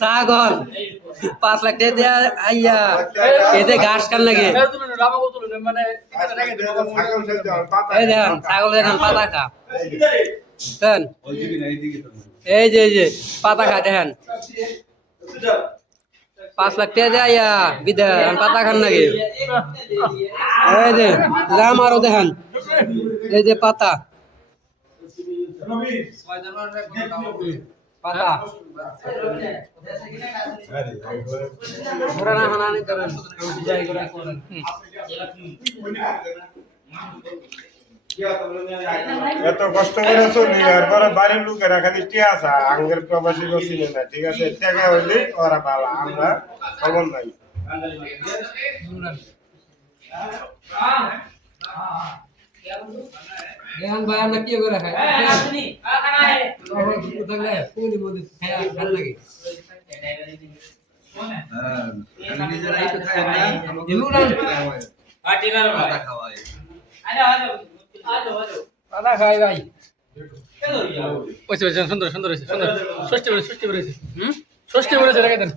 ছাগল 5 লাখ টাকা দেয়া আইয়া এতে ঘাস কান লাগে এই দেখেন ছাগল দেখেন পাতা খা দেন এই যে পাতা খা দেখেন 5 লাখ টাকা দেয়া আইয়া বিধান পাতা খান লাগে এই যে রাম আরো দেখেন এই যে পাতা পাতা ঘোরানা হানানি করেন যাই করে করেন এত কষ্ট করে চলি এরপরে বাড়ির লোকেরা খালি টিয়া আসা আঙ্গের প্রবাসী ছিল না ঠিক আছে টাকা হইলে ওরা ভালো আমরা খবর নাই এখন ভাই আমরা কি করে খাই আপনি খানা থাকলে কোন মধ্যে খায় ভালো লাগে আমি নিজেরাই তো খাই না ইমুরান আটিনার পাতা খাওয়াই পাতা খাই ভাই ওই সুন্দর ষষ্ঠী বলেছে ষষ্ঠী বলেছে রেখে দেন